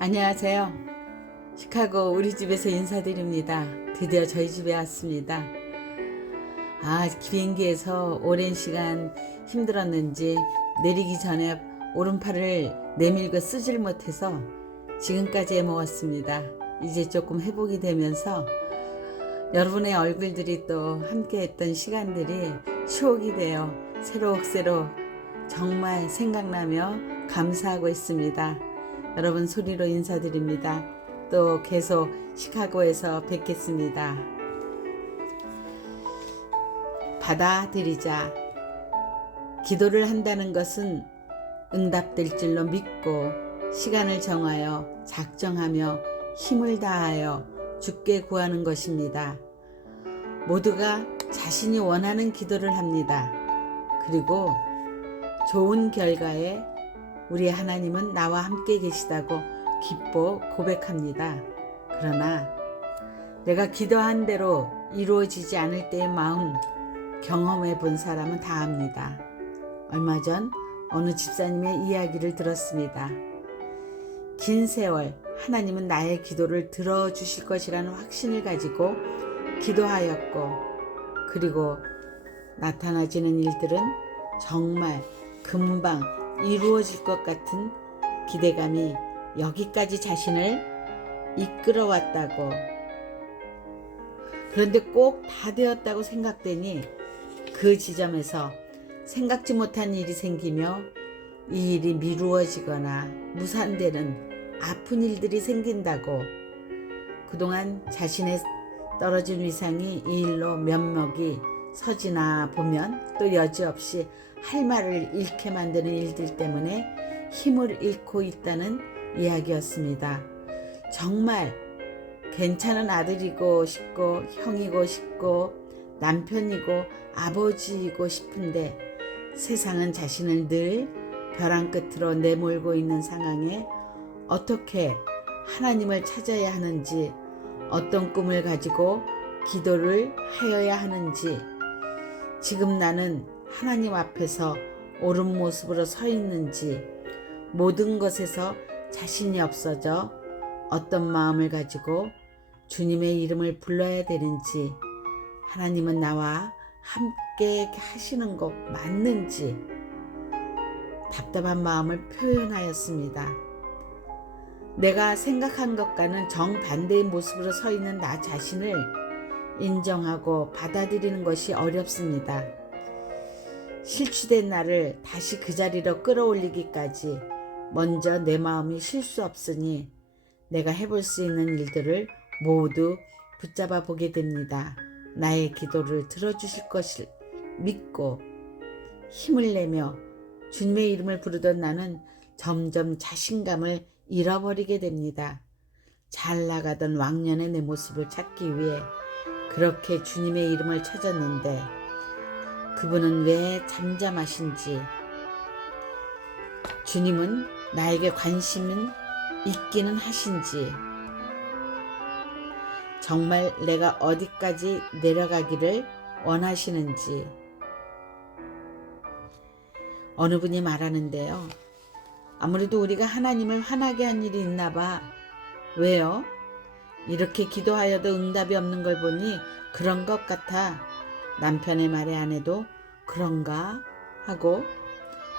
안녕하세요. 시카고 우리 집에서 인사드립니다. 드디어 저희 집에 왔습니다. 비행기에서 오랜 시간 힘들었는지 내리기 전에 오른팔을 내밀고 쓰질 못해서 지금까지 해먹었습니다. 이제 조금 회복이 되면서 여러분의 얼굴들이 또 함께했던 시간들이 추억이 되어 새록새록 정말 생각나며 감사하고 있습니다. 여러분 소리로 인사드립니다. 또 계속 시카고에서 뵙겠습니다. 받아들이자. 기도를 한다는 것은 응답될 줄로 믿고 시간을 정하여 작정하며 힘을 다하여 주께 구하는 것입니다. 모두가 자신이 원하는 기도를 합니다. 그리고 좋은 결과에 우리 하나님은 나와 함께 계시다고 기뻐 고백합니다. 그러나 내가 기도한 대로 이루어지지 않을 때의 마음 경험해 본 사람은 다 압니다. 얼마 전 어느 집사님의 이야기를 들었습니다. 긴 세월 하나님은 나의 기도를 들어주실 것이라는 확신을 가지고 기도하였고, 그리고 나타나지는 일들은 정말 금방 이루어질 것 같은 기대감이 여기까지 자신을 이끌어왔다고. 그런데 꼭 다 되었다고 생각되니 그 지점에서 생각지 못한 일이 생기며 이 일이 미루어지거나 무산되는 아픈 일들이 생긴다고. 그동안 자신의 떨어진 위상이 이 일로 면목이 서지나 보면 또 여지없이 할 말을 잃게 만드는 일들 때문에 힘을 잃고 있다는 이야기였습니다. 정말 괜찮은 아들이고 싶고 형이고 싶고 남편이고 아버지이고 싶은데 세상은 자신을 늘 벼랑 끝으로 내몰고 있는 상황에 어떻게 하나님을 찾아야 하는지, 어떤 꿈을 가지고 기도를 하여야 하는지, 지금 나는 하나님 앞에서 옳은 모습으로 서 있는지, 모든 것에서 자신이 없어져 어떤 마음을 가지고 주님의 이름을 불러야 되는지, 하나님은 나와 함께 하시는 것 맞는지 답답한 마음을 표현하였습니다. 내가 생각한 것과는 정반대의 모습으로 서 있는 나 자신을 인정하고 받아들이는 것이 어렵습니다. 실추된 나를 다시 그 자리로 끌어올리기까지 먼저 내 마음이 쉴 수 없으니 내가 해볼 수 있는 일들을 모두 붙잡아 보게 됩니다. 나의 기도를 들어주실 것을 믿고 힘을 내며 주님의 이름을 부르던 나는 점점 자신감을 잃어버리게 됩니다. 잘 나가던 왕년의 내 모습을 찾기 위해 그렇게 주님의 이름을 찾았는데 그분은 왜 잠잠하신지, 주님은 나에게 관심은 있기는 하신지, 정말 내가 어디까지 내려가기를 원하시는지. 어느 분이 말하는데요. 아무래도 우리가 하나님을 화나게 한 일이 있나 봐. 왜요? 이렇게 기도하여도 응답이 없는 걸 보니 그런 것 같아. 남편의 말에 안 해도 그런가 하고,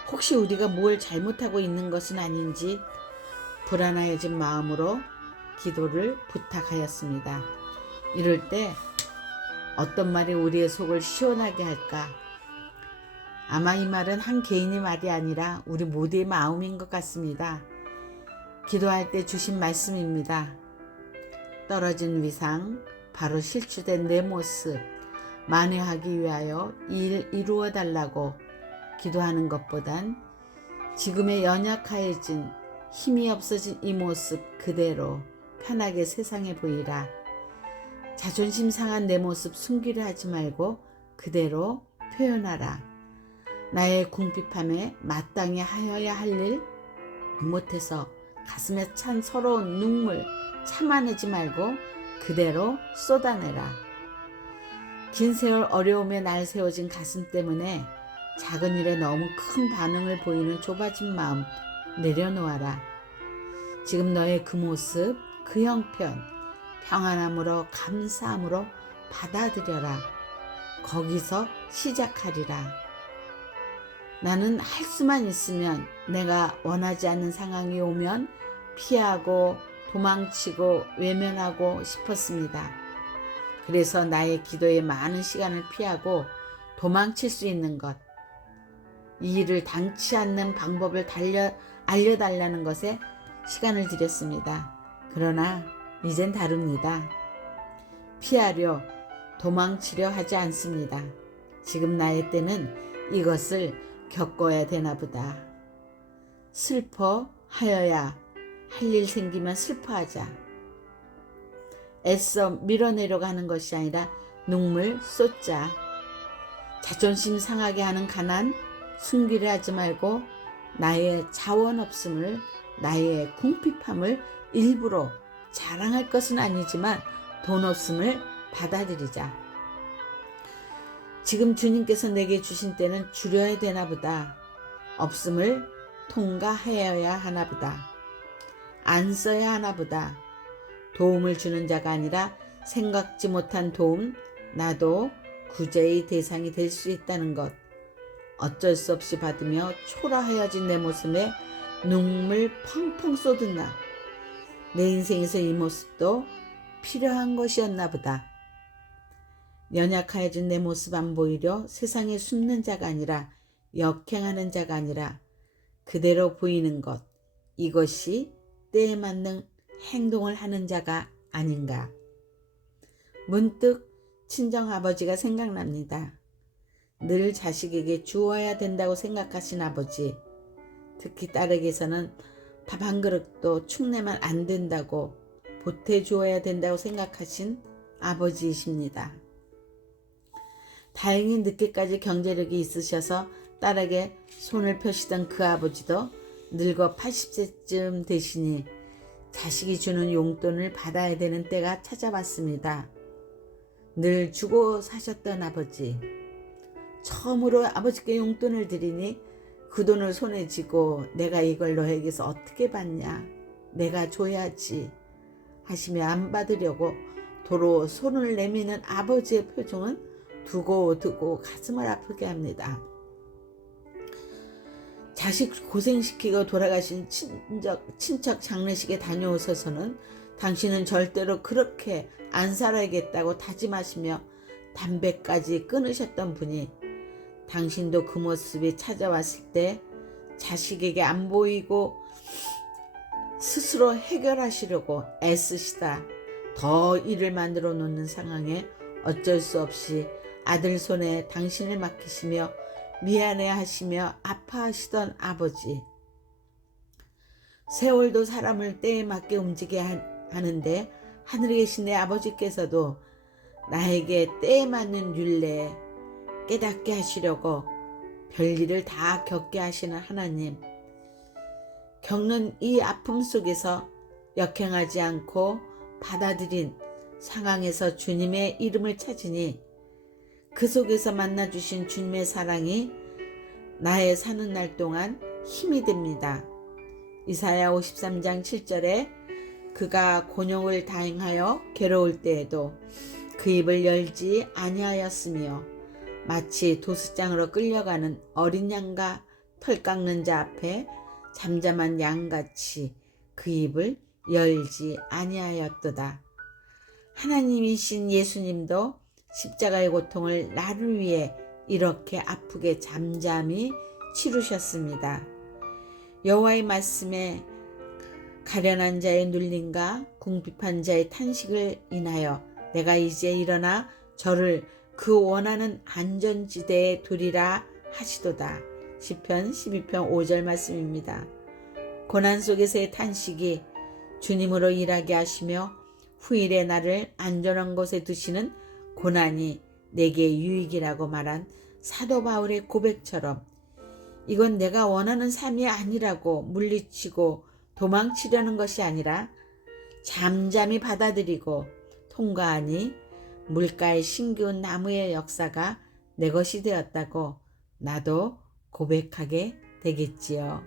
혹시 우리가 뭘 잘못하고 있는 것은 아닌지 불안해진 마음으로 기도를 부탁하였습니다. 이럴 때 어떤 말이 우리의 속을 시원하게 할까? 아마 이 말은 한 개인의 말이 아니라 우리 모두의 마음인 것 같습니다. 기도할 때 주신 말씀입니다. 떨어진 위상, 바로 실추된 내 모습 만회하기 위하여 이 일 이루어 달라고 기도하는 것보단 지금의 연약해진 힘이 없어진 이 모습 그대로 편하게 세상에 보이라. 자존심 상한 내 모습 숨기려 하지 말고 그대로 표현하라. 나의 궁핍함에 마땅히 하여야 할 일 못해서 가슴에 찬 서러운 눈물 참아내지 말고 그대로 쏟아내라. 긴 세월 어려움에 날 세워진 가슴 때문에 작은 일에 너무 큰 반응을 보이는 좁아진 마음 내려놓아라. 지금 너의 그 모습, 그 형편, 평안함으로 감사함으로 받아들여라. 거기서 시작하리라. 나는 할 수만 있으면 내가 원하지 않는 상황이 오면 피하고 도망치고 외면하고 싶었습니다. 그래서 나의 기도에 많은 시간을 피하고 도망칠 수 있는 것, 이 일을 당치 않는 방법을 알려달라는 것에 시간을 들였습니다. 그러나 이젠 다릅니다. 피하려 도망치려 하지 않습니다. 지금 나의 때는 이것을 겪어야 되나 보다. 슬퍼하여야 할 일 생기면 슬퍼하자. 애써 밀어내려고 하는 것이 아니라 눈물 쏟자. 자존심 상하게 하는 가난 숨기려 하지 말고 나의 자원 없음을, 나의 궁핍함을 일부러 자랑할 것은 아니지만 돈 없음을 받아들이자. 지금 주님께서 내게 주신 때는 줄여야 되나 보다. 없음을 통과하여야 하나 보다. 안 써야 하나 보다. 도움을 주는 자가 아니라 생각지 못한 도움, 나도 구제의 대상이 될 수 있다는 것. 어쩔 수 없이 받으며 초라하여진 내 모습에 눈물 펑펑 쏟은 나. 내 인생에서 이 모습도 필요한 것이었나 보다. 연약하여진 내 모습 안 보이려 세상에 숨는 자가 아니라 역행하는 자가 아니라 그대로 보이는 것. 이것이 때에 맞는 행동을 하는 자가 아닌가. 문득 친정아버지가 생각납니다. 늘 자식에게 주어야 된다고 생각하신 아버지, 특히 딸에게서는 밥 한 그릇도 축내면 안 된다고 보태주어야 된다고 생각하신 아버지이십니다. 다행히 늦게까지 경제력이 있으셔서 딸에게 손을 펴시던 그 아버지도 늙어 80세쯤 되시니 자식이 주는 용돈을 받아야 되는 때가 찾아왔습니다. 늘 주고 사셨던 아버지. 처음으로 아버지께 용돈을 드리니 그 돈을 손에 쥐고 내가 이걸 너에게서 어떻게 받냐, 내가 줘야지 하시며 안 받으려고 도로 손을 내미는 아버지의 표정은 두고 가슴을 아프게 합니다. 자식 고생시키고 돌아가신 친척 장례식에 다녀오셔서는 당신은 절대로 그렇게 안 살아야겠다고 다짐하시며 담배까지 끊으셨던 분이 당신도 그 모습이 찾아왔을 때 자식에게 안 보이고 스스로 해결하시려고 애쓰시다 더 일을 만들어 놓는 상황에 어쩔 수 없이 아들 손에 당신을 맡기시며 미안해하시며 아파하시던 아버지. 세월도 사람을 때에 맞게 움직이게 하는데 하늘에 계신 내 아버지께서도 나에게 때에 맞는 율례 깨닫게 하시려고 별일을 다 겪게 하시는 하나님. 겪는 이 아픔 속에서 역행하지 않고 받아들인 상황에서 주님의 이름을 찾으니 그 속에서 만나주신 주님의 사랑이 나의 사는 날 동안 힘이 됩니다. 이사야 53장 7절에 그가 곤욕을 다행하여 괴로울 때에도 그 입을 열지 아니하였으며 마치 도수장으로 끌려가는 어린 양과 털 깎는 자 앞에 잠잠한 양같이 그 입을 열지 아니하였도다. 하나님이신 예수님도 십자가의 고통을 나를 위해 이렇게 아프게 잠잠히 치르셨습니다. 여호와의 말씀에 가련한 자의 눌림과 궁핍한 자의 탄식을 인하여 내가 이제 일어나 저를 그 원하는 안전지대에 두리라 하시도다. 시편 12편 5절 말씀입니다. 고난 속에서의 탄식이 주님으로 일하게 하시며 후일에 나를 안전한 곳에 두시는 고난이 내게 유익이라고 말한 사도 바울의 고백처럼 이건 내가 원하는 삶이 아니라고 물리치고 도망치려는 것이 아니라 잠잠히 받아들이고 통과하니 물가에 심기운 나무의 역사가 내 것이 되었다고 나도 고백하게 되겠지요.